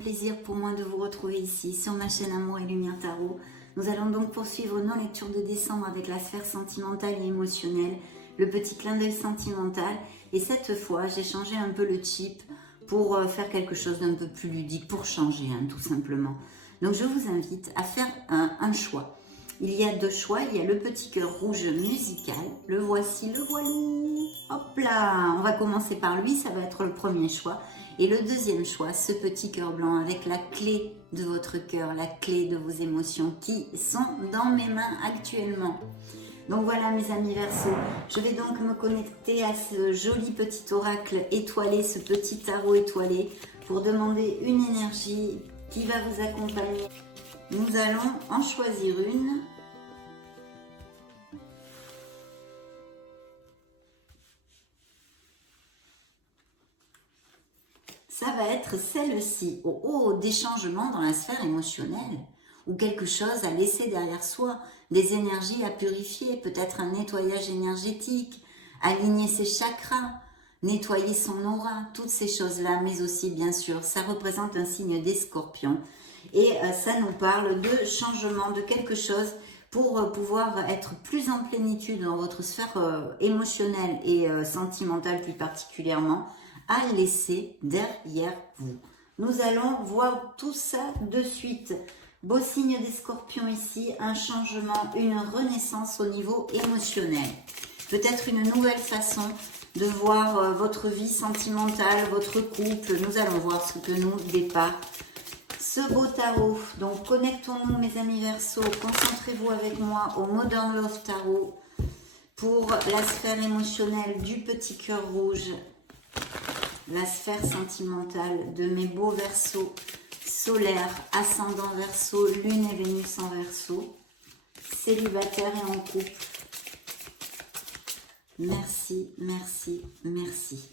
plaisir pour moi de vous retrouver ici sur ma chaîne Amour et Lumière Tarot. Nous allons donc poursuivre nos lectures de décembre avec la sphère sentimentale et émotionnelle, le petit clin d'œil sentimental. Et cette fois, j'ai changé un peu le chip pour faire quelque chose d'un peu plus ludique, pour changer tout simplement. Donc je vous invite à faire un choix. Il y a deux choix, il y a le petit cœur rouge musical, le voici, le voilou, hop là, on va commencer par lui, ça va être le premier choix. Et le deuxième choix, ce petit cœur blanc avec la clé de votre cœur, la clé de vos émotions qui sont dans mes mains actuellement. Donc voilà mes amis Verseaux, je vais donc me connecter à ce joli petit oracle étoilé, ce petit tarot étoilé, pour demander une énergie qui va vous accompagner. Nous allons en choisir une. Ça va être celle-ci. Oh, des changements dans la sphère émotionnelle ou quelque chose à laisser derrière soi, des énergies à purifier, peut-être un nettoyage énergétique, aligner ses chakras, nettoyer son aura, toutes ces choses-là, mais aussi bien sûr, ça représente un signe des scorpions. Et ça nous parle de changement, de quelque chose pour pouvoir être plus en plénitude dans votre sphère émotionnelle et sentimentale plus particulièrement, à laisser derrière vous. Nous allons voir tout ça de suite. Beau signe des scorpions ici, un changement, une renaissance au niveau émotionnel. Peut-être une nouvelle façon de voir votre vie sentimentale, votre couple. Nous allons voir ce que nous départ ce beau tarot. Donc connectons-nous mes amis Verseaux, concentrez-vous avec moi au Modern Love Tarot pour la sphère émotionnelle du petit cœur rouge, la sphère sentimentale de mes beaux Verseaux, solaire, ascendant Verseau, lune et Vénus en Verseau, célibataire et en couple. Merci, merci, merci.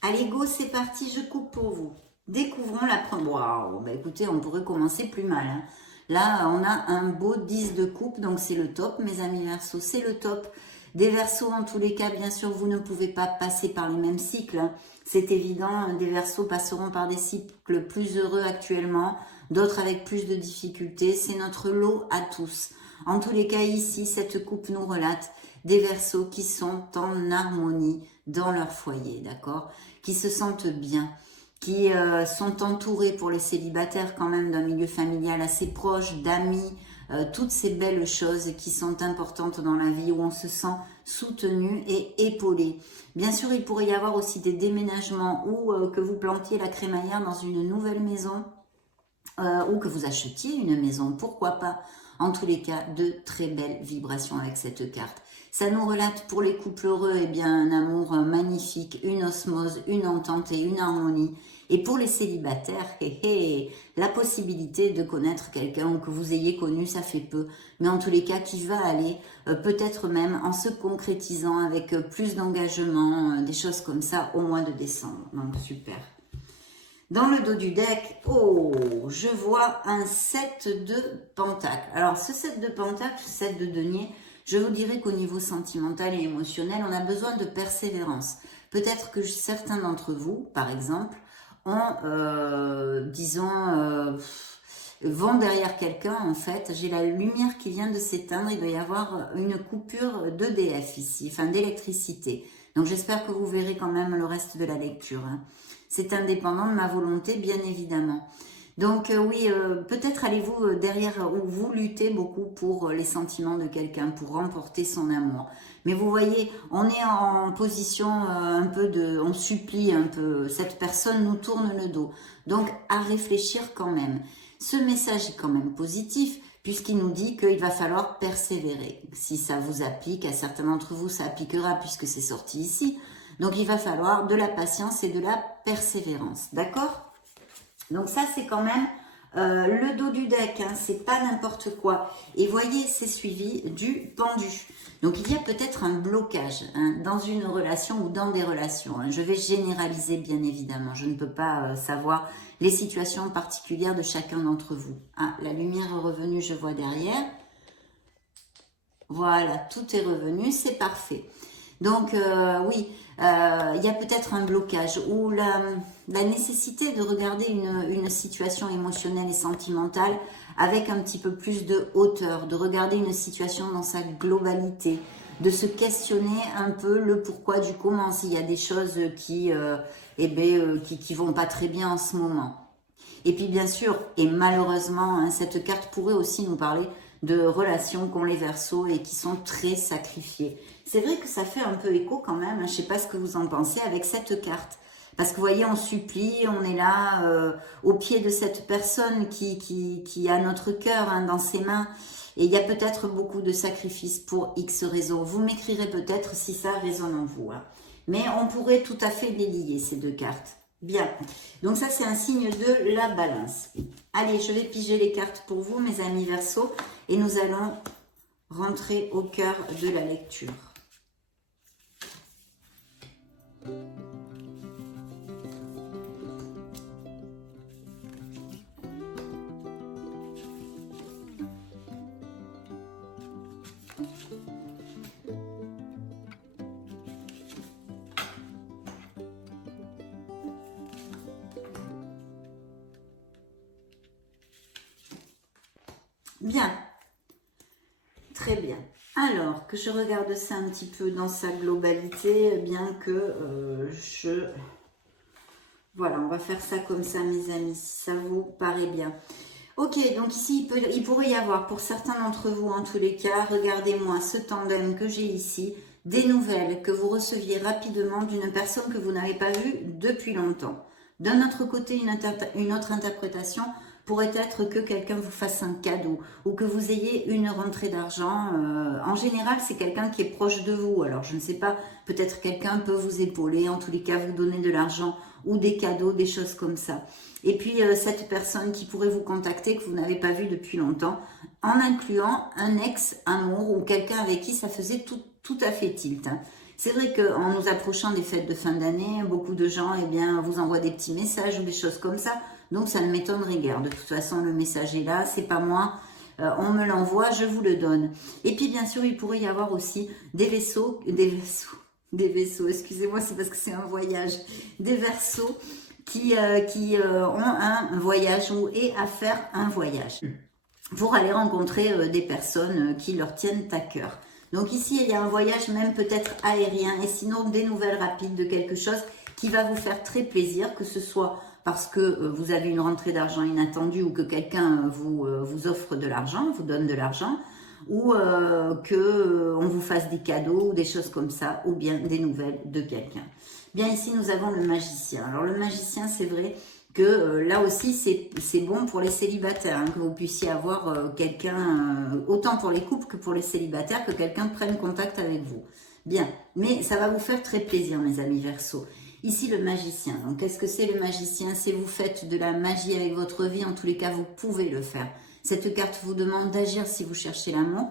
Allez go, c'est parti, je coupe pour vous. Découvrons la première. Waouh, bah écoutez, on pourrait commencer plus mal. Hein. Là, on a un beau 10 de coupe, donc c'est le top, mes amis Verseaux, c'est le top. Des Verseaux, en tous les cas, bien sûr, vous ne pouvez pas passer par les mêmes cycles. Hein. C'est évident, des Verseaux passeront par des cycles plus heureux actuellement, d'autres avec plus de difficultés. C'est notre lot à tous. En tous les cas, ici, cette coupe nous relate des Verseaux qui sont en harmonie dans leur foyer, d'accord? Qui se sentent bien, qui sont entourés pour les célibataires quand même d'un milieu familial assez proche, d'amis, toutes ces belles choses qui sont importantes dans la vie où on se sent soutenu et épaulé. Bien sûr, il pourrait y avoir aussi des déménagements ou que vous plantiez la crémaillère dans une nouvelle maison ou que vous achetiez une maison, pourquoi pas. En tous les cas, de très belles vibrations avec cette carte. Ça nous relate pour les couples heureux, eh bien, un amour magnifique, une osmose, une entente et une harmonie. Et pour les célibataires, la possibilité de connaître quelqu'un que vous ayez connu, ça fait peu, mais en tous les cas qui va aller peut-être même en se concrétisant avec plus d'engagement, des choses comme ça au mois de décembre. Donc super. Dans le dos du deck, oh, je vois un 7 de pentacles. Alors ce 7 de pentacles, 7 de denier, je vous dirais qu'au niveau sentimental et émotionnel, on a besoin de persévérance. Peut-être que certains d'entre vous, par exemple, ont, vont derrière quelqu'un, en fait. J'ai la lumière qui vient de s'éteindre, il doit y avoir une coupure d'EDF ici, enfin d'électricité. Donc j'espère que vous verrez quand même le reste de la lecture. Hein. C'est indépendant de ma volonté, bien évidemment. Donc oui, peut-être allez-vous derrière ou vous luttez beaucoup pour les sentiments de quelqu'un, pour remporter son amour. Mais vous voyez, on est en position un peu de... On supplie un peu, cette personne nous tourne le dos. Donc à réfléchir quand même. Ce message est quand même positif, puisqu'il nous dit qu'il va falloir persévérer. Si ça vous applique, à certains d'entre vous, ça appliquera puisque c'est sorti ici. Donc il va falloir de la patience et de la persévérance, d'accord ? Donc ça, c'est quand même le dos du deck, hein, c'est pas n'importe quoi. Et voyez, c'est suivi du pendu. Donc il y a peut-être un blocage dans une relation ou dans des relations. Hein. Je vais généraliser bien évidemment, je ne peux pas savoir les situations particulières de chacun d'entre vous. Ah, la lumière est revenue, je vois derrière. Voilà, tout est revenu, c'est parfait. Donc oui, il y a peut-être un blocage ou la nécessité de regarder une situation émotionnelle et sentimentale avec un petit peu plus de hauteur, de regarder une situation dans sa globalité, de se questionner un peu le pourquoi du comment, s'il y a des choses qui vont pas très bien en ce moment. Et puis bien sûr, et malheureusement, hein, cette carte pourrait aussi nous parler de relations qu'ont les Verseaux et qui sont très sacrifiées. C'est vrai que ça fait un peu écho quand même, hein, je ne sais pas ce que vous en pensez avec cette carte. Parce que vous voyez, on supplie, on est là au pied de cette personne qui a notre cœur hein, dans ses mains. Et il y a peut-être beaucoup de sacrifices pour X raisons. Vous m'écrirez peut-être si ça résonne en vous. Hein. Mais on pourrait tout à fait les lier, ces deux cartes. Bien, donc ça c'est un signe de la balance. Allez, je vais piger les cartes pour vous, mes amis Verseaux, et nous allons rentrer au cœur de la lecture. Bien, très bien. Alors, que je regarde ça un petit peu dans sa globalité, bien que Voilà, on va faire ça comme ça, mes amis, si ça vous paraît bien. Ok, donc ici, il pourrait y avoir, pour certains d'entre vous, en tous les cas, regardez-moi ce tandem que j'ai ici, des nouvelles que vous receviez rapidement d'une personne que vous n'avez pas vue depuis longtemps. D'un autre côté, une autre interprétation pourrait être que quelqu'un vous fasse un cadeau ou que vous ayez une rentrée d'argent. En général, c'est quelqu'un qui est proche de vous. Alors, je ne sais pas, peut-être quelqu'un peut vous épauler, en tous les cas, vous donner de l'argent ou des cadeaux, des choses comme ça. Et puis, cette personne qui pourrait vous contacter, que vous n'avez pas vu depuis longtemps, en incluant un ex-amour ou quelqu'un avec qui ça faisait tout à fait tilt. Hein. C'est vrai qu'en nous approchant des fêtes de fin d'année, beaucoup de gens vous envoient des petits messages ou des choses comme ça. Donc, ça ne m'étonnerait guère. De toute façon, le message est là, c'est pas moi. On me l'envoie, je vous le donne. Et puis, bien sûr, il pourrait y avoir aussi des vaisseaux, excusez-moi, c'est parce que c'est un voyage, des Verseaux qui ont un voyage ou à faire un voyage pour aller rencontrer des personnes qui leur tiennent à cœur. Donc ici, il y a un voyage même peut-être aérien et sinon des nouvelles rapides de quelque chose qui va vous faire très plaisir, que ce soit parce que vous avez une rentrée d'argent inattendue ou que quelqu'un vous offre de l'argent, vous donne de l'argent, ou qu'on vous fasse des cadeaux ou des choses comme ça, ou bien des nouvelles de quelqu'un. Bien, ici, nous avons le magicien. Alors, le magicien, c'est vrai que là aussi, c'est bon pour les célibataires, hein, que vous puissiez avoir quelqu'un, autant pour les couples que pour les célibataires, que quelqu'un prenne contact avec vous. Bien, mais ça va vous faire très plaisir, mes amis Verseaux. Ici, le magicien. Donc, qu'est-ce que c'est le magicien? C'est vous faites de la magie avec votre vie. En tous les cas, vous pouvez le faire. Cette carte vous demande d'agir si vous cherchez l'amour.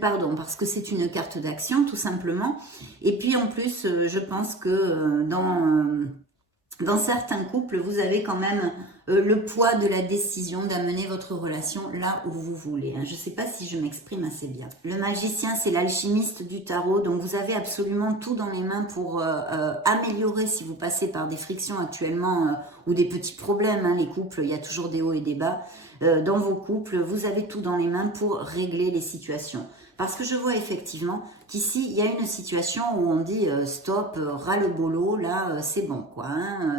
Pardon, parce que c'est une carte d'action, tout simplement. Et puis, en plus, je pense que dans certains couples, vous avez quand même le poids de la décision d'amener votre relation là où vous voulez. Je ne sais pas si je m'exprime assez bien. Le magicien, c'est l'alchimiste du tarot, donc vous avez absolument tout dans les mains pour améliorer, si vous passez par des frictions actuellement ou des petits problèmes. Les couples, il y a toujours des hauts et des bas. Dans vos couples, vous avez tout dans les mains pour régler les situations. Parce que je vois effectivement qu'ici, il y a une situation où on dit stop, ras-le-bolo, là, c'est bon, quoi.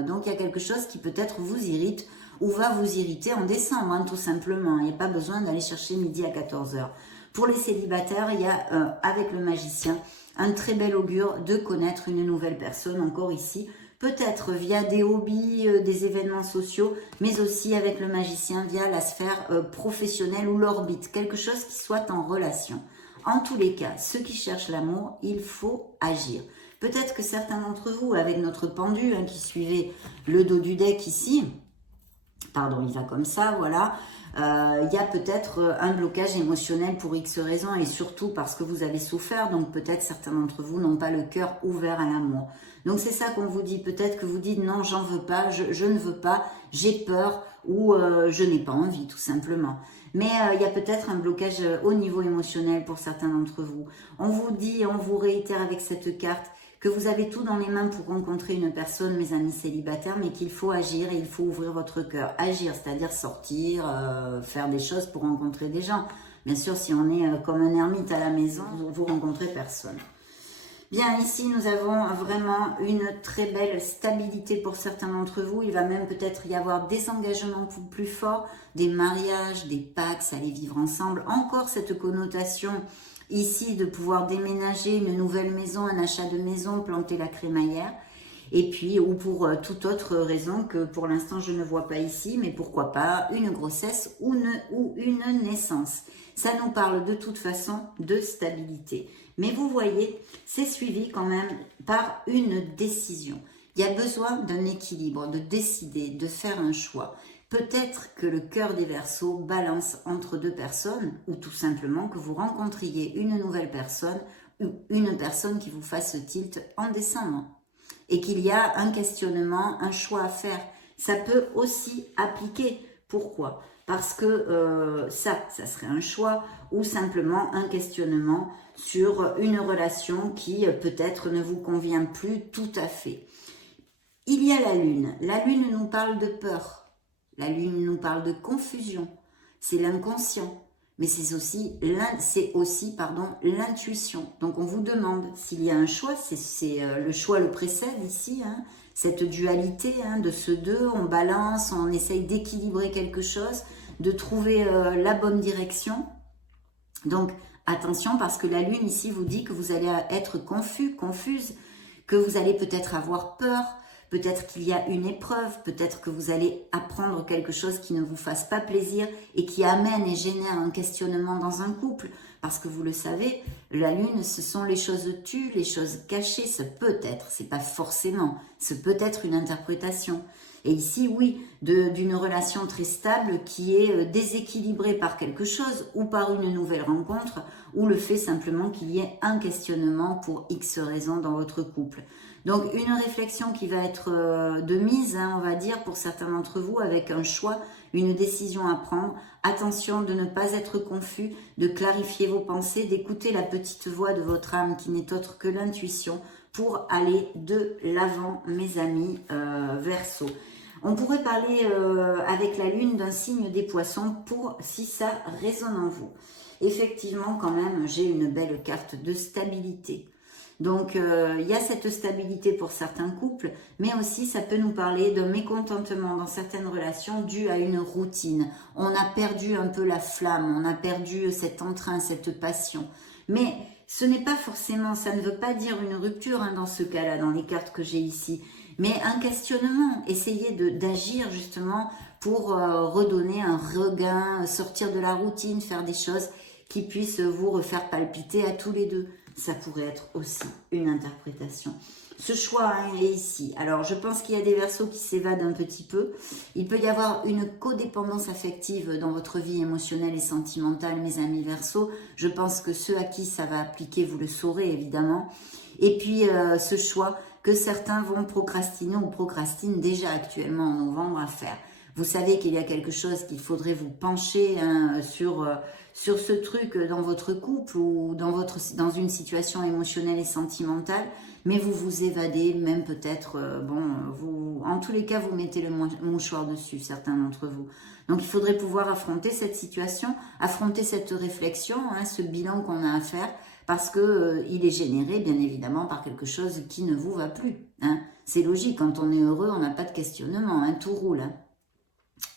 Donc, il y a quelque chose qui peut-être vous irrite ou va vous irriter en décembre, tout simplement. Il n'y a pas besoin d'aller chercher midi à 14h. Pour les célibataires, il y a, avec le magicien, un très bel augure de connaître une nouvelle personne, encore ici, peut-être via des hobbies, des événements sociaux, mais aussi avec le magicien via la sphère professionnelle ou l'orbite, quelque chose qui soit en relation. En tous les cas, ceux qui cherchent l'amour, il faut agir. Peut-être que certains d'entre vous, avec notre pendu qui suivait le dos du deck ici, pardon, il va comme ça, voilà, il y a peut-être un blocage émotionnel pour X raisons et surtout parce que vous avez souffert, donc peut-être certains d'entre vous n'ont pas le cœur ouvert à l'amour. Donc c'est ça qu'on vous dit, peut-être que vous dites non, j'en veux pas, je ne veux pas, j'ai peur, ou je n'ai pas envie tout simplement. Mais il y a peut-être un blocage au niveau émotionnel pour certains d'entre vous. On vous dit, on vous réitère avec cette carte que vous avez tout dans les mains pour rencontrer une personne, mes amis célibataires, mais qu'il faut agir et il faut ouvrir votre cœur. Agir, c'est-à-dire sortir, faire des choses pour rencontrer des gens. Bien sûr, si on est comme un ermite à la maison, vous rencontrez personne. Bien, ici, nous avons vraiment une très belle stabilité pour certains d'entre vous. Il va même peut-être y avoir des engagements plus forts, des mariages, des pactes, aller vivre ensemble. Encore cette connotation ici de pouvoir déménager une nouvelle maison, un achat de maison, planter la crémaillère. Et puis, ou pour toute autre raison que pour l'instant je ne vois pas ici, mais pourquoi pas une grossesse ou une naissance. Ça nous parle de toute façon de stabilité. Mais vous voyez, c'est suivi quand même par une décision. Il y a besoin d'un équilibre, de décider, de faire un choix. Peut-être que le cœur des Verseaux balance entre deux personnes, ou tout simplement que vous rencontriez une nouvelle personne, ou une personne qui vous fasse tilt en décembre. Et qu'il y a un questionnement, un choix à faire. Ça peut aussi appliquer. Pourquoi ? Parce que ça serait un choix ou simplement un questionnement sur une relation qui peut-être ne vous convient plus tout à fait. Il y a la lune. La lune nous parle de peur. La lune nous parle de confusion. C'est l'inconscient. Mais c'est aussi l'intuition. Donc on vous demande s'il y a un choix, le choix le précède ici, hein, cette dualité de ce deux, on balance, on essaye d'équilibrer quelque chose, de trouver la bonne direction. Donc attention parce que la lune ici vous dit que vous allez être confuse, que vous allez peut-être avoir peur, peut-être qu'il y a une épreuve, peut-être que vous allez apprendre quelque chose qui ne vous fasse pas plaisir et qui amène et génère un questionnement dans un couple. Parce que vous le savez, la lune, ce sont les choses tues, les choses cachées, ça peut être, c'est pas forcément, ce peut être une interprétation. Et ici, oui, d'une relation très stable qui est déséquilibrée par quelque chose ou par une nouvelle rencontre ou le fait simplement qu'il y ait un questionnement pour X raisons dans votre couple. Donc, une réflexion qui va être de mise, on va dire, pour certains d'entre vous, avec un choix, une décision à prendre. Attention de ne pas être confus, de clarifier vos pensées, d'écouter la petite voix de votre âme qui n'est autre que l'intuition pour aller de l'avant, mes amis Verseaux. On pourrait parler avec la lune d'un signe des poissons pour si ça résonne en vous. Effectivement, quand même, j'ai une belle carte de stabilité. Donc, il y a cette stabilité pour certains couples, mais aussi ça peut nous parler d'un mécontentement dans certaines relations dû à une routine. On a perdu un peu la flamme, on a perdu cet entrain, cette passion. Mais ce n'est pas forcément, ça ne veut pas dire une rupture dans ce cas-là, dans les cartes que j'ai ici, mais un questionnement. Essayez d'agir justement pour redonner un regain, sortir de la routine, faire des choses qui puissent vous refaire palpiter à tous les deux. Ça pourrait être aussi une interprétation. Ce choix est ici. Alors, je pense qu'il y a des Verseaux qui s'évadent un petit peu. Il peut y avoir une codépendance affective dans votre vie émotionnelle et sentimentale, mes amis Verseaux. Je pense que ceux à qui ça va appliquer, vous le saurez évidemment. Et puis, ce choix que certains vont procrastiner ou procrastinent déjà actuellement en novembre à faire. Vous savez qu'il y a quelque chose qu'il faudrait vous pencher sur ce truc dans votre couple ou dans une situation émotionnelle et sentimentale, mais vous vous évadez, même peut-être, en tous les cas, vous mettez le mouchoir dessus, certains d'entre vous. Donc, il faudrait pouvoir affronter cette situation, affronter cette réflexion, ce bilan qu'on a à faire, parce que il est généré, bien évidemment, par quelque chose qui ne vous va plus. C'est logique, quand on est heureux, on n'a pas de questionnement, tout roule.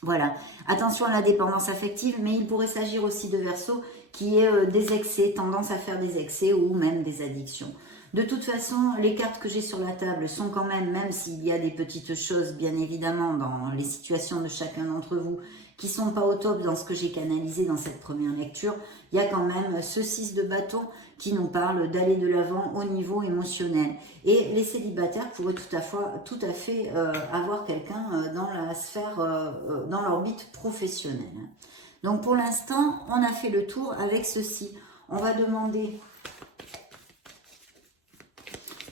Voilà, attention à la dépendance affective, mais il pourrait s'agir aussi de Verseaux qui est des excès, tendance à faire des excès ou même des addictions. De toute façon, les cartes que j'ai sur la table sont quand même s'il y a des petites choses, bien évidemment, dans les situations de chacun d'entre vous, qui sont pas au top dans ce que j'ai canalisé dans cette première lecture, il y a quand même ce 6 de bâton qui nous parle d'aller de l'avant au niveau émotionnel. Et les célibataires pourraient tout à fait avoir quelqu'un dans la sphère, dans l'orbite professionnelle. Donc pour l'instant, on a fait le tour avec ceci. On va demander...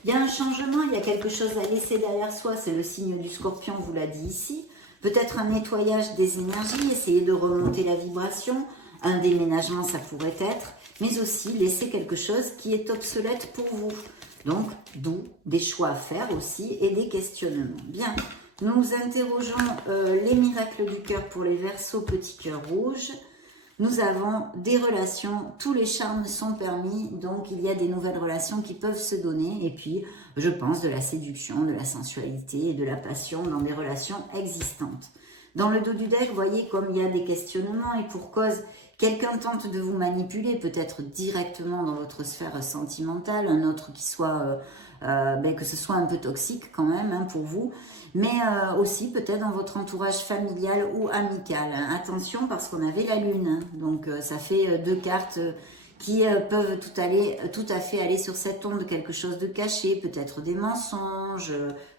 Il y a un changement, il y a quelque chose à laisser derrière soi, c'est le signe du Scorpion, vous l'a dit ici. Peut-être un nettoyage des énergies, essayer de remonter la vibration. Un déménagement, ça pourrait être. Mais aussi laisser quelque chose qui est obsolète pour vous. Donc, d'où des choix à faire aussi et des questionnements. Bien, nous interrogeons les miracles du cœur pour les Verseaux, petit cœur rouge. Nous avons des relations, tous les charmes sont permis, donc il y a des nouvelles relations qui peuvent se donner. Et puis, je pense de la séduction, de la sensualité et de la passion dans des relations existantes. Dans le dos du deck, vous voyez comme il y a des questionnements et pour cause, quelqu'un tente de vous manipuler, peut-être directement dans votre sphère sentimentale, un autre qui soit, que ce soit un peu toxique quand même hein, pour vous, mais aussi peut-être dans votre entourage familial ou amical. Attention parce qu'on avait la lune, hein, donc ça fait deux cartes qui peuvent tout à fait aller sur cette onde, quelque chose de caché, peut-être des mensonges,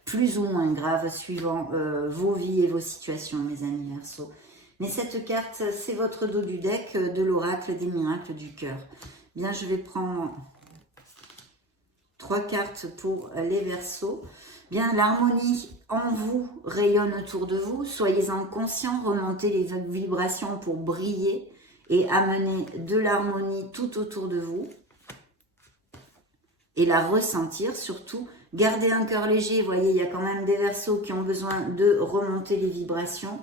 plus ou moins graves suivant vos vies et vos situations, mes amis Verseaux. Mais cette carte, c'est votre dos du deck de l'oracle des miracles du cœur. Bien, je vais prendre 3 cartes pour les Verseaux. Bien, l'harmonie en vous rayonne autour de vous. Soyez-en conscients, remontez les vibrations pour briller et amener de l'harmonie tout autour de vous. Et la ressentir surtout. Gardez un cœur léger. Vous voyez, il y a quand même des Verseaux qui ont besoin de remonter les vibrations,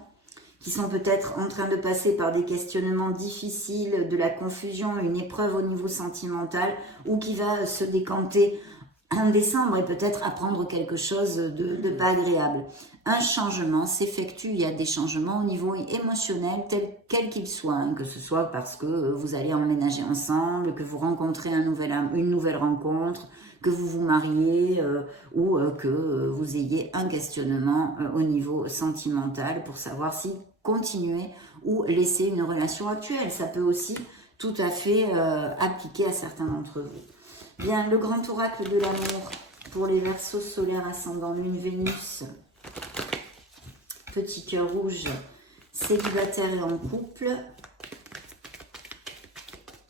qui sont peut-être en train de passer par des questionnements difficiles, de la confusion, une épreuve au niveau sentimental, ou qui va se décanter en décembre et peut-être apprendre quelque chose de pas agréable. Un changement s'effectue, il y a des changements au niveau émotionnel, quel qu'il soit, hein, que ce soit parce que vous allez emménager ensemble, que vous rencontrez une nouvelle rencontre, que vous vous mariez ou que vous ayez un questionnement au niveau sentimental pour savoir si continuer ou laisser une relation actuelle. Ça peut aussi tout à fait appliquer à certains d'entre vous. Bien, le grand oracle de l'amour pour les Verseaux solaires ascendant Lune Vénus, petit cœur rouge, célibataire et en couple.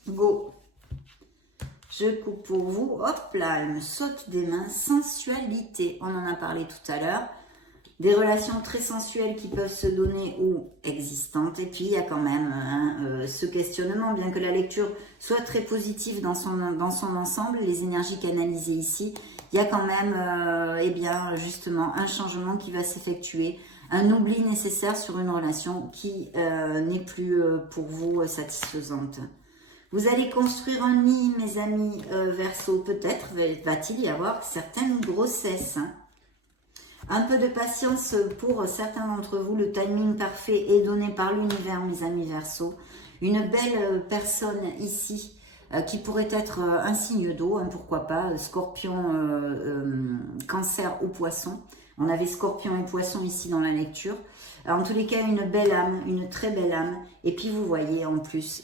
Go! Je coupe pour vous. Hop là, elle me saute des mains. Sensualité, on en a parlé tout à l'heure. Des relations très sensuelles qui peuvent se donner ou existantes. Et puis, il y a quand même ce questionnement, bien que la lecture soit très positive dans son ensemble, les énergies canalisées ici, il y a quand même, justement, un changement qui va s'effectuer, un oubli nécessaire sur une relation qui n'est plus pour vous satisfaisante. Vous allez construire un nid, mes amis Verseaux. Peut-être va-t-il y avoir certaines grossesses, hein. Un peu de patience pour certains d'entre vous. Le timing parfait est donné par l'univers, mes amis Verseaux. Une belle personne ici qui pourrait être un signe d'eau, hein, pourquoi pas, Scorpion, Cancer ou Poisson. On avait Scorpion et Poisson ici dans la lecture. Alors, en tous les cas, une belle âme, une très belle âme. Et puis, vous voyez en plus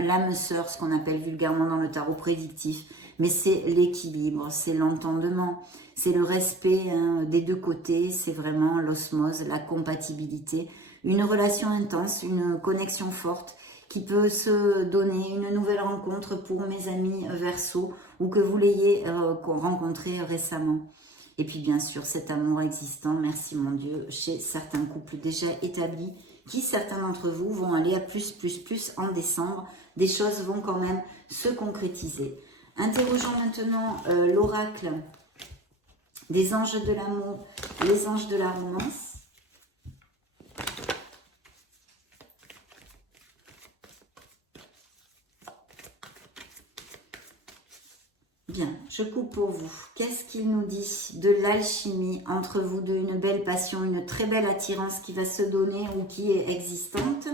l'âme sœur, ce qu'on appelle vulgairement dans le tarot prédictif. Mais c'est l'équilibre, c'est l'entendement, c'est le respect hein, des deux côtés, c'est vraiment l'osmose, la compatibilité. Une relation intense, une connexion forte qui peut se donner, une nouvelle rencontre pour mes amis Verseaux ou que vous l'ayez rencontré récemment. Et puis bien sûr, cet amour existant, merci mon Dieu, chez certains couples déjà établis, qui certains d'entre vous vont aller à plus en décembre. Des choses vont quand même se concrétiser. Interrogeons maintenant l'oracle des anges de l'amour, les anges de la romance. Bien, je coupe pour vous. Qu'est-ce qu'il nous dit de l'alchimie entre vous deux? Une belle passion, une très belle attirance qui va se donner ou qui est existante.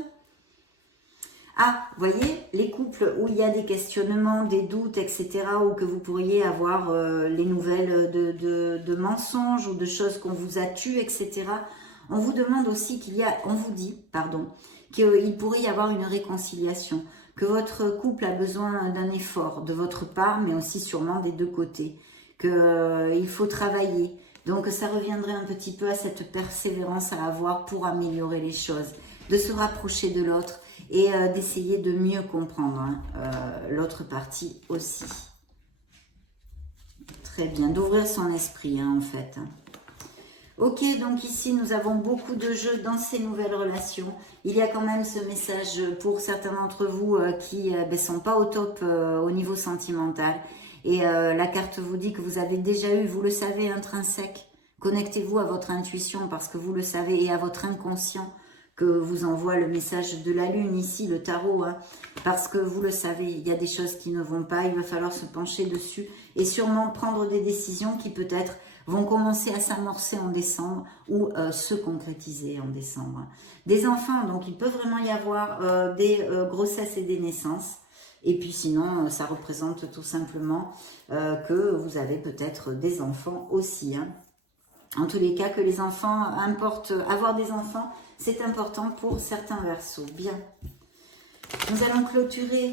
Ah, vous voyez, les couples où il y a des questionnements, des doutes, etc., ou que vous pourriez avoir les nouvelles de mensonges ou de choses qu'on vous a tues, etc., on vous demande aussi on vous dit, pardon, qu'il pourrait y avoir une réconciliation, que votre couple a besoin d'un effort de votre part, mais aussi sûrement des deux côtés, qu'il faut travailler. Donc ça reviendrait un petit peu à cette persévérance à avoir pour améliorer les choses, de se rapprocher de l'autre et d'essayer de mieux comprendre hein, l'autre partie aussi. Très bien, d'ouvrir son esprit hein, en fait. Ok, donc ici, nous avons beaucoup de jeux dans ces nouvelles relations. Il y a quand même ce message pour certains d'entre vous qui ne sont pas au top au niveau sentimental. Et la carte vous dit que vous avez déjà eu, vous le savez, intrinsèque. Connectez-vous à votre intuition parce que vous le savez et à votre inconscient que vous envoie le message de la lune ici, le tarot, hein, parce que vous le savez, il y a des choses qui ne vont pas, il va falloir se pencher dessus et sûrement prendre des décisions qui peut-être vont commencer à s'amorcer en décembre ou se concrétiser en décembre. Des enfants, donc il peut vraiment y avoir des grossesses et des naissances. Et puis sinon, ça représente tout simplement que vous avez peut-être des enfants aussi. Hein. En tous les cas, que les enfants importent, avoir des enfants, c'est important pour certains Verseaux. Bien. Nous allons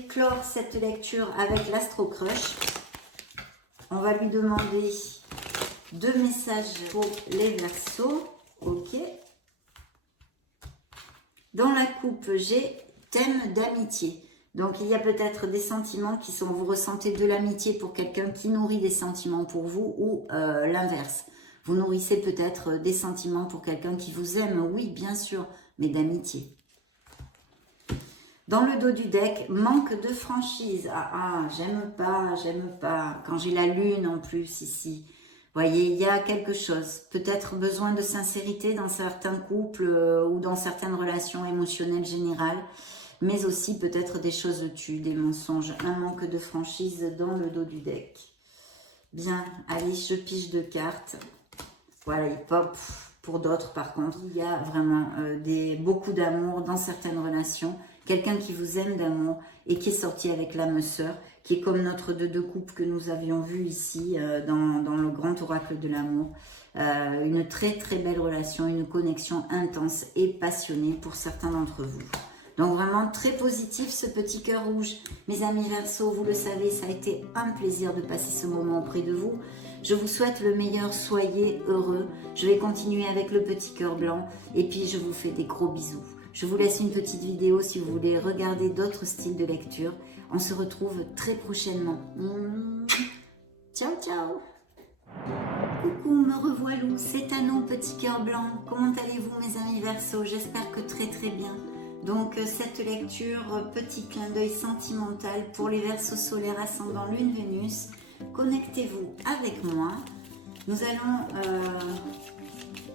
clore cette lecture avec l'Astro Crush. On va lui demander 2 messages pour les Verseaux. Ok. Dans la coupe, j'ai thème d'amitié. Donc, il y a peut-être des sentiments qui sont, vous ressentez de l'amitié pour quelqu'un qui nourrit des sentiments pour vous ou l'inverse. Vous nourrissez peut-être des sentiments pour quelqu'un qui vous aime, oui, bien sûr, mais d'amitié. Dans le dos du deck, manque de franchise. J'aime pas. Quand j'ai la lune en plus ici. Voyez, il y a quelque chose. Peut-être besoin de sincérité dans certains couples ou dans certaines relations émotionnelles générales. Mais aussi peut-être des choses tues, des mensonges. Un manque de franchise dans le dos du deck. Bien, allez, je pige 2 cartes. Voilà, pour d'autres, par contre, il y a vraiment beaucoup d'amour dans certaines relations. Quelqu'un qui vous aime d'amour et qui est sorti avec l'âme sœur, qui est comme notre 2 de coupe que nous avions vu ici dans le grand oracle de l'amour. Une très très belle relation, une connexion intense et passionnée pour certains d'entre vous. Donc vraiment très positif ce petit cœur rouge. Mes amis Verseaux, vous le savez, ça a été un plaisir de passer ce moment auprès de vous. Je vous souhaite le meilleur, soyez heureux. Je vais continuer avec le petit cœur blanc et puis je vous fais des gros bisous. Je vous laisse une petite vidéo si vous voulez regarder d'autres styles de lecture. On se retrouve très prochainement. Ciao, ciao. Coucou, me revoilou, c'est Anno, petit cœur blanc. Comment allez-vous mes amis Verseaux? J'espère que très très bien. Donc cette lecture, petit clin d'œil sentimental pour les Verseaux solaires ascendant Lune Vénus. Connectez-vous avec moi. Nous allons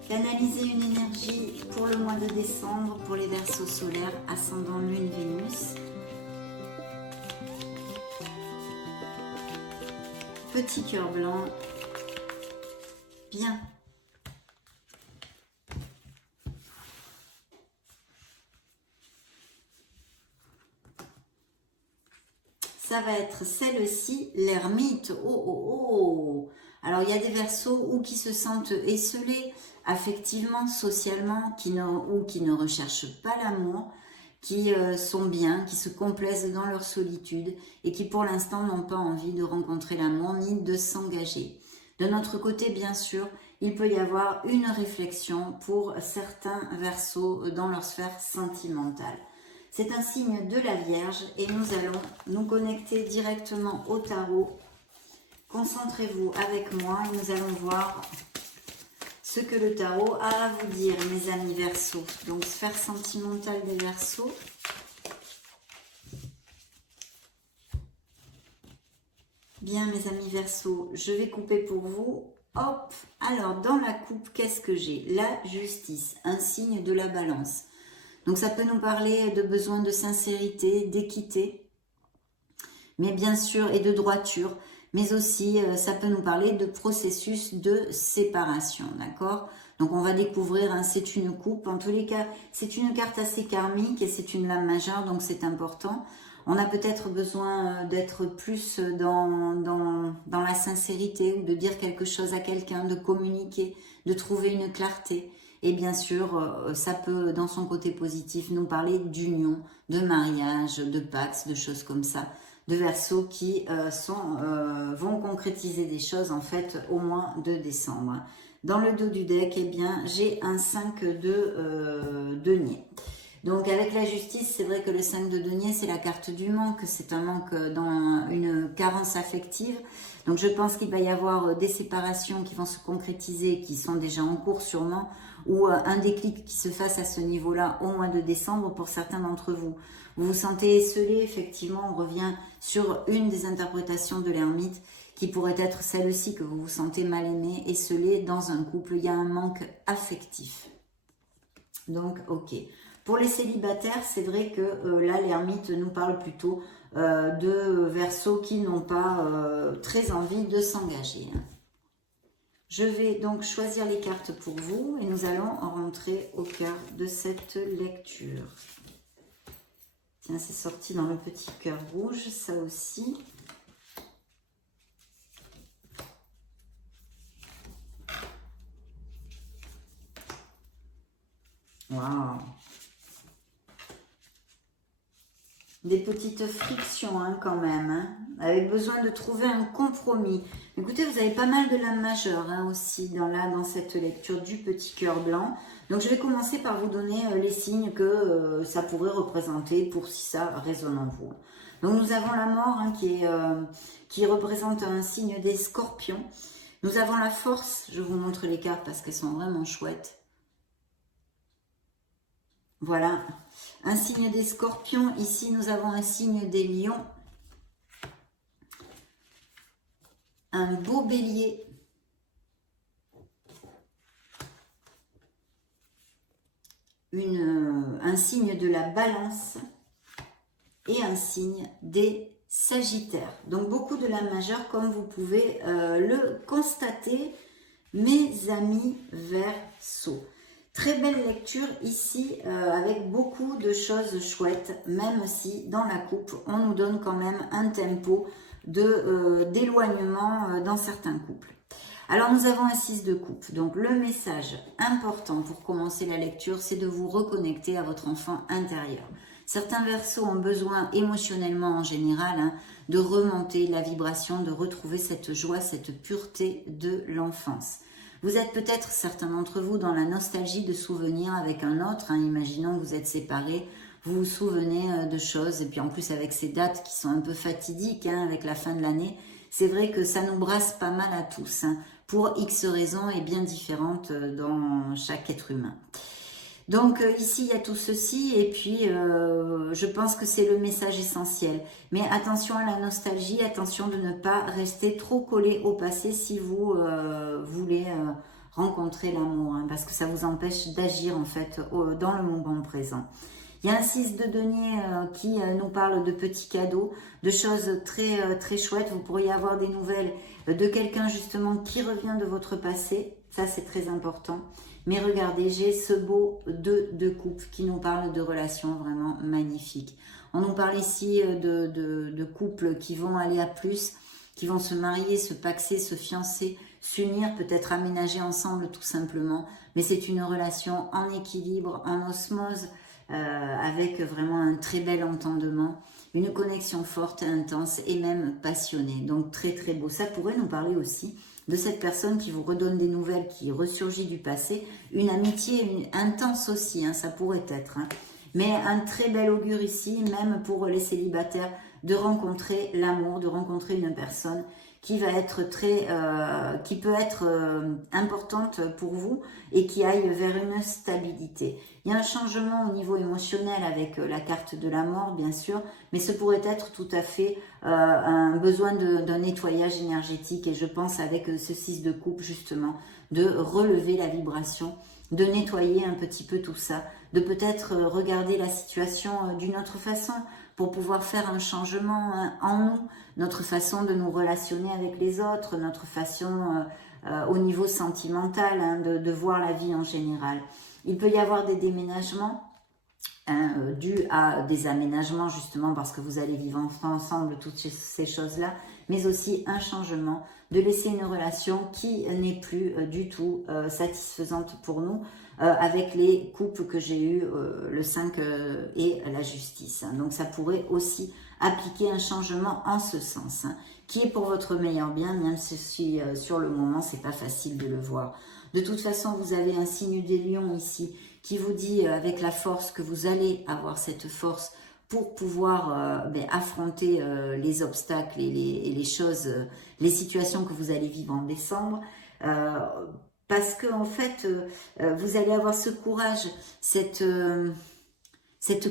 canaliser une énergie pour le mois de décembre pour les Verseaux solaires ascendant Lune Vénus. Petit cœur blanc. Bien. Ça va être celle-ci, l'ermite. Oh. Alors, il y a des Verseaux ou qui se sentent esselés affectivement, socialement, ou qui ne recherchent pas l'amour, qui sont bien, qui se complaisent dans leur solitude et qui, pour l'instant, n'ont pas envie de rencontrer l'amour ni de s'engager. De notre côté, bien sûr, il peut y avoir une réflexion pour certains Verseaux dans leur sphère sentimentale. C'est un signe de la Vierge et nous allons nous connecter directement au tarot. Concentrez-vous avec moi et nous allons voir ce que le tarot a à vous dire, mes amis Verseaux. Donc, sphère sentimentale des Verseaux. Bien, mes amis Verseaux, je vais couper pour vous. Hop, alors dans la coupe, qu'est-ce que j'ai? La justice, un signe de la balance. Donc ça peut nous parler de besoin de sincérité, d'équité, mais bien sûr, et de droiture, mais aussi ça peut nous parler de processus de séparation, d'accord? Donc on va découvrir, hein, c'est une coupe, en tous les cas, c'est une carte assez karmique et c'est une lame majeure, donc c'est important. On a peut-être besoin d'être plus dans la sincérité ou de dire quelque chose à quelqu'un, de communiquer, de trouver une clarté. Et bien sûr, ça peut, dans son côté positif, nous parler d'union, de mariage, de pax, de choses comme ça, de Verseaux qui vont concrétiser des choses en fait au mois de décembre. Dans le dos du deck, eh bien, j'ai un 5 de denier. Donc avec la justice, c'est vrai que le 5 de denier, c'est la carte du manque, c'est un manque dans une carence affective. Donc je pense qu'il va y avoir des séparations qui vont se concrétiser, qui sont déjà en cours sûrement, ou un déclic qui se fasse à ce niveau-là au mois de décembre pour certains d'entre vous. Vous vous sentez esselé, effectivement, on revient sur une des interprétations de l'ermite, qui pourrait être celle-ci, que vous vous sentez mal aimé, esselé dans un couple, il y a un manque affectif. Donc, ok. Pour les célibataires, c'est vrai que là, l'ermite nous parle plutôt de Verseaux qui n'ont pas très envie de s'engager. Je vais donc choisir les cartes pour vous et nous allons rentrer au cœur de cette lecture. Tiens, c'est sorti dans le petit cœur rouge, ça aussi. Waouh! Des petites frictions hein, quand même, hein, avec besoin de trouver un compromis. Écoutez, vous avez pas mal de lames majeures hein, aussi dans cette lecture du petit cœur blanc. Donc je vais commencer par vous donner les signes que ça pourrait représenter pour si ça résonne en vous. Donc nous avons la mort hein, qui représente un signe des scorpions. Nous avons la force, je vous montre les cartes parce qu'elles sont vraiment chouettes. Voilà, un signe des scorpions. Ici, nous avons un signe des lions. Un beau bélier. Un signe de la balance. Et un signe des sagittaires. Donc, beaucoup de lames majeures, comme vous pouvez le constater, mes amis Verseaux. Très belle lecture ici avec beaucoup de choses chouettes, même si dans la coupe, on nous donne quand même un tempo d'éloignement dans certains couples. Alors nous avons un 6 de coupe, donc le message important pour commencer la lecture, c'est de vous reconnecter à votre enfant intérieur. Certains Verseaux ont besoin émotionnellement en général hein, de remonter la vibration, de retrouver cette joie, cette pureté de l'enfance. Vous êtes peut-être, certains d'entre vous, dans la nostalgie de souvenirs avec un autre. Hein, imaginons que vous êtes séparés, vous vous souvenez de choses. Et puis en plus, avec ces dates qui sont un peu fatidiques, hein, avec la fin de l'année, c'est vrai que ça nous brasse pas mal à tous, hein, pour X raisons et bien différentes dans chaque être humain. Donc ici, il y a tout ceci et puis je pense que c'est le message essentiel. Mais attention à la nostalgie, attention de ne pas rester trop collé au passé si vous voulez rencontrer l'amour, hein, parce que ça vous empêche d'agir en fait dans le moment présent. Il y a un 6 de denier qui nous parle de petits cadeaux, de choses très chouettes. Vous pourriez avoir des nouvelles de quelqu'un justement qui revient de votre passé. Ça, c'est très important. Mais regardez, j'ai ce beau 2 de coupe qui nous parle de relations vraiment magnifiques. On nous parle ici de couples qui vont aller à plus, qui vont se marier, se paxer, se fiancer, s'unir, peut-être aménager ensemble tout simplement. Mais c'est une relation en équilibre, en osmose, avec vraiment un très bel entendement, une connexion forte, intense et même passionnée. Donc très beau. Ça pourrait nous parler aussi de cette personne qui vous redonne des nouvelles, qui ressurgit du passé, une amitié intense aussi, hein, ça pourrait être. Hein. Mais un très bel augure ici, même pour les célibataires, de rencontrer l'amour, de rencontrer une personne qui va être qui peut être importante pour vous et qui aille vers une stabilité. Il y a un changement au niveau émotionnel avec la carte de la mort, bien sûr, mais ce pourrait être tout à fait un besoin d'un nettoyage énergétique et je pense avec ce 6 de coupe justement, de relever la vibration, de nettoyer un petit peu tout ça, de peut-être regarder la situation d'une autre façon pour pouvoir faire un changement en nous, notre façon de nous relationner avec les autres, notre façon au niveau sentimental hein, de voir la vie en général. Il peut y avoir des déménagements dus à des aménagements justement parce que vous allez vivre ensemble, toutes ces choses-là, mais aussi un changement, de laisser une relation qui n'est plus du tout satisfaisante pour nous avec les couples que j'ai eu le 5 et la justice. Donc ça pourrait aussi appliquer un changement en ce sens, hein, qui est pour votre meilleur bien, même si sur le moment c'est pas facile de le voir. De toute façon, vous avez un signe des lions ici qui vous dit avec la force que vous allez avoir cette force pour pouvoir affronter les obstacles et les choses, les situations que vous allez vivre en décembre. Parce que en fait, vous allez avoir ce courage, cette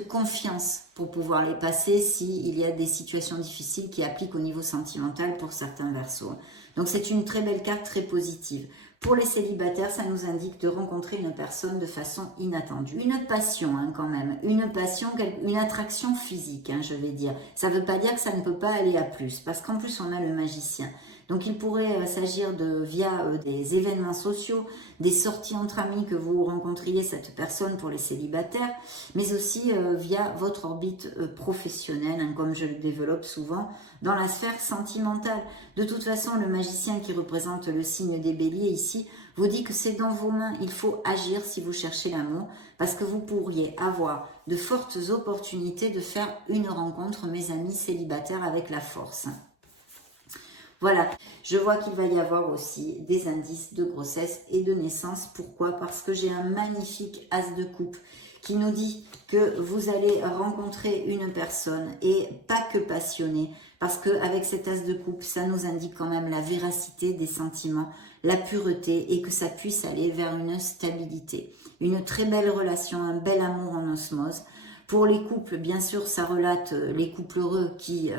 confiance pour pouvoir les passer s'il y a des situations difficiles qui appliquent au niveau sentimental pour certains Verseaux. Donc c'est une très belle carte, très positive. Pour les célibataires, ça nous indique de rencontrer une personne de façon inattendue. Une passion quand même, une passion, une attraction physique, je vais dire. Ça ne veut pas dire que ça ne peut pas aller à plus, parce qu'en plus on a le magicien. Donc il pourrait s'agir via des événements sociaux, des sorties entre amis que vous rencontriez cette personne pour les célibataires, mais aussi via votre orbite professionnelle, comme je le développe souvent, dans la sphère sentimentale. De toute façon, le magicien qui représente le signe des béliers ici vous dit que c'est dans vos mains, il faut agir si vous cherchez l'amour, parce que vous pourriez avoir de fortes opportunités de faire une rencontre, mes amis célibataires, avec la force. Voilà, je vois qu'il va y avoir aussi des indices de grossesse et de naissance. Pourquoi? Parce que j'ai un magnifique as de coupe qui nous dit que vous allez rencontrer une personne et pas que passionnée, parce qu'avec cet as de coupe, ça nous indique quand même la véracité des sentiments, la pureté et que ça puisse aller vers une stabilité. Une très belle relation, un bel amour en osmose. Pour les couples, bien sûr, ça relate les couples heureux qui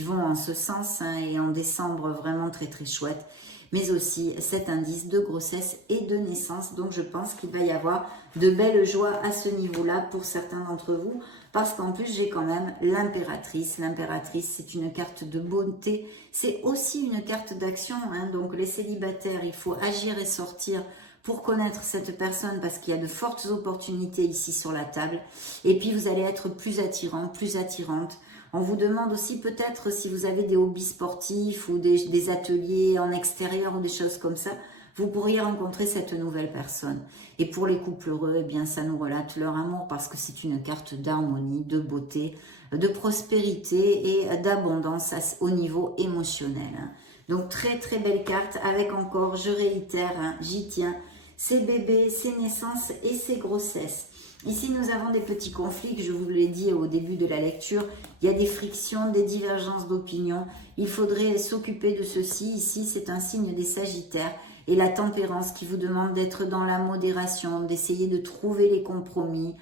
vont en ce sens et en décembre vraiment très très chouette, mais aussi cet indice de grossesse et de naissance. Donc je pense qu'il va y avoir de belles joies à ce niveau-là pour certains d'entre vous, parce qu'en plus j'ai quand même l'impératrice. L'impératrice, c'est une carte de beauté, c'est aussi une carte d'action, donc les célibataires, il faut agir et sortir pour connaître cette personne, parce qu'il y a de fortes opportunités ici sur la table. Et puis vous allez être plus attirant, plus attirante. On vous demande aussi peut-être si vous avez des hobbies sportifs ou des ateliers en extérieur ou des choses comme ça, vous pourriez rencontrer cette nouvelle personne. Et pour les couples heureux, eh bien ça nous relate leur amour, parce que c'est une carte d'harmonie, de beauté, de prospérité et d'abondance au niveau émotionnel. Donc très très belle carte, avec encore, je réitère, j'y tiens, ces bébés, ces naissances et ces grossesses. Ici, nous avons des petits conflits, que je vous l'ai dit au début de la lecture. Il y a des frictions, des divergences d'opinion. Il faudrait s'occuper de ceci. Ici, c'est un signe des Sagittaires. Et la tempérance qui vous demande d'être dans la modération, d'essayer de trouver les compromis,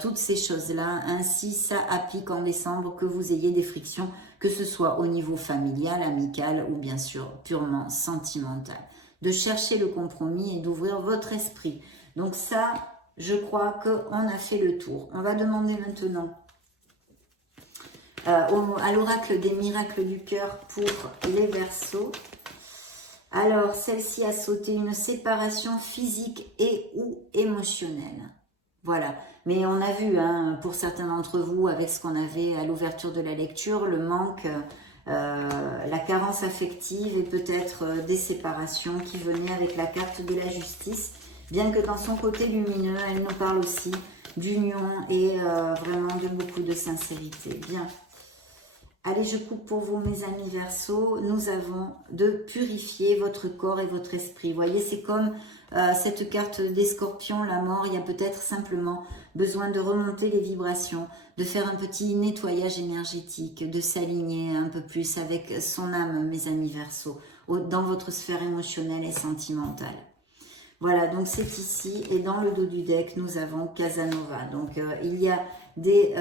toutes ces choses-là. Ainsi, ça applique en décembre que vous ayez des frictions, que ce soit au niveau familial, amical ou bien sûr purement sentimental. De chercher le compromis et d'ouvrir votre esprit. Donc ça, je crois qu'on a fait le tour. On va demander maintenant à l'oracle des miracles du cœur pour les Verseaux. Alors, celle-ci a sauté une séparation physique et ou émotionnelle. Voilà. Mais on a vu, pour certains d'entre vous, avec ce qu'on avait à l'ouverture de la lecture, le manque, la carence affective et peut-être des séparations qui venaient avec la carte de la justice. Bien que dans son côté lumineux, elle nous parle aussi d'union et vraiment de beaucoup de sincérité. Bien. Allez, je coupe pour vous, mes amis Verseaux. Nous avons de purifier votre corps et votre esprit. Vous voyez, c'est comme cette carte des scorpions, la mort. Il y a peut-être simplement besoin de remonter les vibrations, de faire un petit nettoyage énergétique, de s'aligner un peu plus avec son âme, mes amis Verseaux, dans votre sphère émotionnelle et sentimentale. Voilà, donc c'est ici, et dans le dos du deck, nous avons Casanova. Donc, il y a des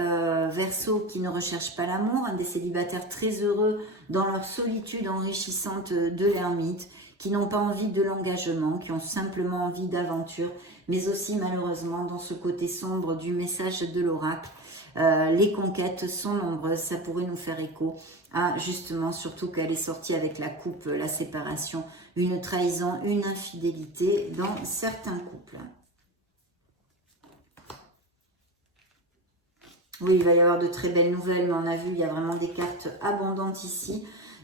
Verseaux qui ne recherchent pas l'amour, des célibataires très heureux dans leur solitude enrichissante de l'ermite, qui n'ont pas envie de l'engagement, qui ont simplement envie d'aventure, mais aussi malheureusement dans ce côté sombre du message de l'oracle. Les conquêtes sont nombreuses, ça pourrait nous faire écho à justement, surtout qu'elle est sortie avec la coupe, la séparation, une trahison, une infidélité dans certains couples. Oui, il va y avoir de très belles nouvelles, mais on a vu, il y a vraiment des cartes abondantes ici.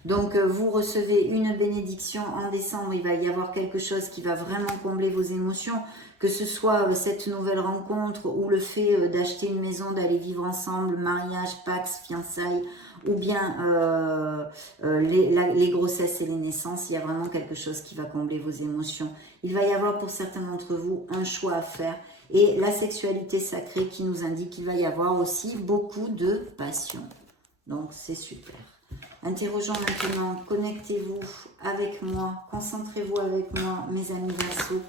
Donc, vous recevez une bénédiction en décembre. Il va y avoir quelque chose qui va vraiment combler vos émotions, que ce soit cette nouvelle rencontre ou le fait d'acheter une maison, d'aller vivre ensemble, mariage, pax, fiançailles, ou bien les grossesses et les naissances. Il y a vraiment quelque chose qui va combler vos émotions. Il va y avoir pour certains d'entre vous un choix à faire. Et la sexualité sacrée qui nous indique qu'il va y avoir aussi beaucoup de passion. Donc, c'est super. Interrogeons maintenant, connectez-vous avec moi, concentrez-vous avec moi, mes amis Verseaux,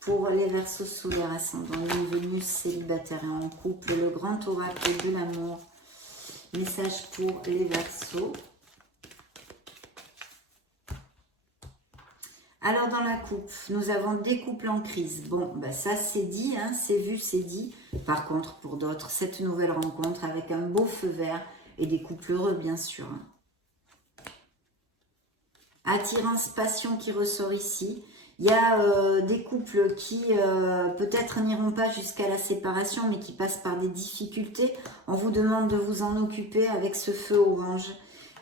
pour les Verseaux solaires ascendant, Lune, Vénus, célibataire et en couple, le grand oracle de l'amour. Message pour les Verseaux. Alors dans la coupe, nous avons des couples en crise. Bon, ben ça c'est dit, hein, c'est vu, c'est dit. Par contre, pour d'autres, cette nouvelle rencontre avec un beau feu vert et des couples heureux, bien sûr. Attirance, passion qui ressort ici. Il y a des couples qui peut-être n'iront pas jusqu'à la séparation, mais qui passent par des difficultés. On vous demande de vous en occuper avec ce feu orange.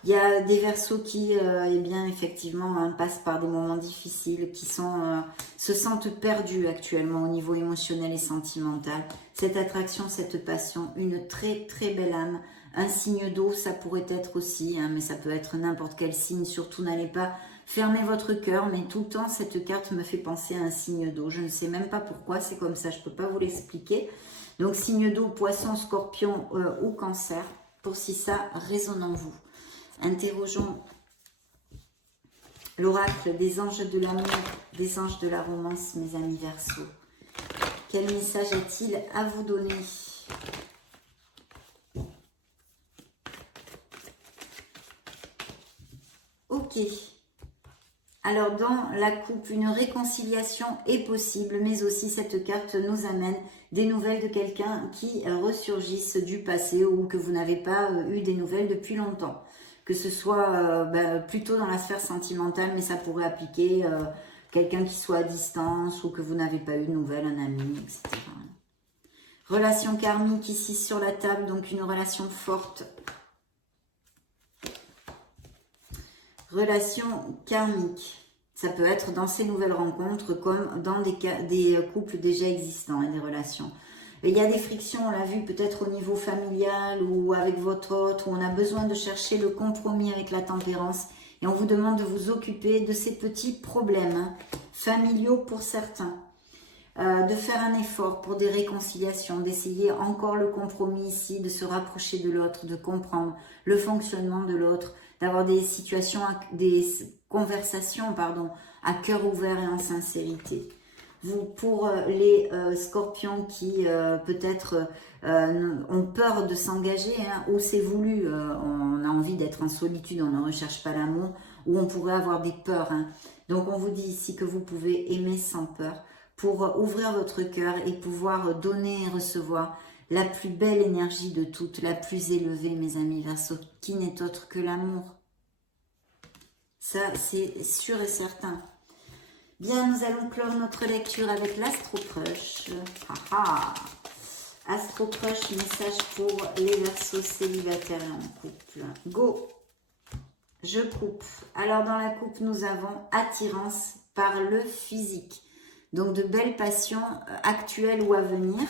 Il y a des Verseaux qui, eh bien, effectivement, hein, passent par des moments difficiles, qui se sentent perdus actuellement au niveau émotionnel et sentimental. Cette attraction, cette passion, une très très belle âme. Un signe d'eau, ça pourrait être aussi, hein, mais ça peut être n'importe quel signe. Surtout, n'allez pas fermer votre cœur, mais tout le temps, cette carte me fait penser à un signe d'eau. Je ne sais même pas pourquoi, c'est comme ça, je ne peux pas vous l'expliquer. Donc, signe d'eau, poisson, scorpion ou cancer. Pour si ça résonne en vous. Interrogeons l'oracle des anges de l'amour, des anges de la romance, mes amis Verseaux. Quel message a-t-il à vous donner? Ok. Alors dans la coupe, une réconciliation est possible, mais aussi cette carte nous amène des nouvelles de quelqu'un qui ressurgissent du passé ou que vous n'avez pas eu des nouvelles depuis longtemps. Que ce soit plutôt dans la sphère sentimentale, mais ça pourrait appliquer quelqu'un qui soit à distance ou que vous n'avez pas eu de nouvelles, un ami, etc. Relation karmique ici sur la table, donc une relation forte. Relation karmique. Ça peut être dans ces nouvelles rencontres comme dans des couples déjà existants et des relations. Il y a des frictions, on l'a vu peut-être au niveau familial ou avec votre autre, où on a besoin de chercher le compromis avec la tempérance. Et on vous demande de vous occuper de ces petits problèmes familiaux pour certains. De faire un effort pour des réconciliations, d'essayer encore le compromis ici, de se rapprocher de l'autre, de comprendre le fonctionnement de l'autre, d'avoir des situations, des conversations, pardon, à cœur ouvert et en sincérité. Vous, pour les scorpions qui peut-être ont peur de s'engager, hein, ou c'est voulu, on a envie d'être en solitude, on ne recherche pas l'amour, ou on pourrait avoir des peurs. Hein. Donc on vous dit ici que vous pouvez aimer sans peur, pour ouvrir votre cœur et pouvoir donner et recevoir la plus belle énergie de toutes, la plus élevée, mes amis Verseaux, qui n'est autre que l'amour. Ça, c'est sûr et certain. Bien, nous allons clore notre lecture avec l'Astro Crush. Astro Crush, message pour les Verseaux célibataires et en couple. Go! Je coupe. Alors, dans la coupe, nous avons attirance par le physique. Donc, de belles passions actuelles ou à venir.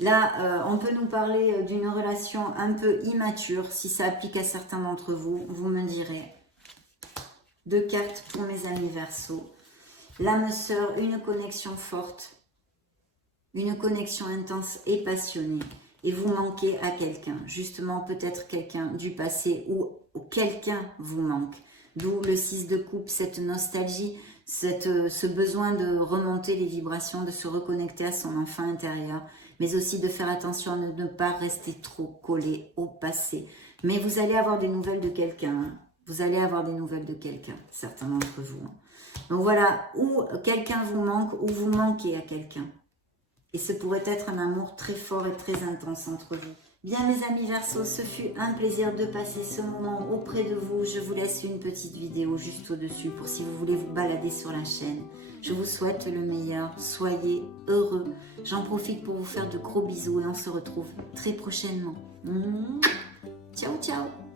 Là, on peut nous parler d'une relation un peu immature. Si ça applique à certains d'entre vous, vous me direz. 2 cartes pour mes amis Verseaux. L'âme sœur, une connexion forte. Une connexion intense et passionnée. Et vous manquez à quelqu'un. Justement, peut-être quelqu'un du passé ou quelqu'un vous manque. D'où le 6 de coupe, cette nostalgie, ce besoin de remonter les vibrations, de se reconnecter à son enfant intérieur, mais aussi de faire attention à ne pas rester trop collé au passé. Mais vous allez avoir des nouvelles de quelqu'un. Hein. Vous allez avoir des nouvelles de quelqu'un, certains d'entre vous. Hein. Donc voilà, ou quelqu'un vous manque, ou vous manquez à quelqu'un. Et ce pourrait être un amour très fort et très intense entre vous. Bien mes amis Verseaux, ce fut un plaisir de passer ce moment auprès de vous. Je vous laisse une petite vidéo juste au-dessus pour si vous voulez vous balader sur la chaîne. Je vous souhaite le meilleur, soyez heureux. J'en profite pour vous faire de gros bisous et on se retrouve très prochainement. Ciao, ciao!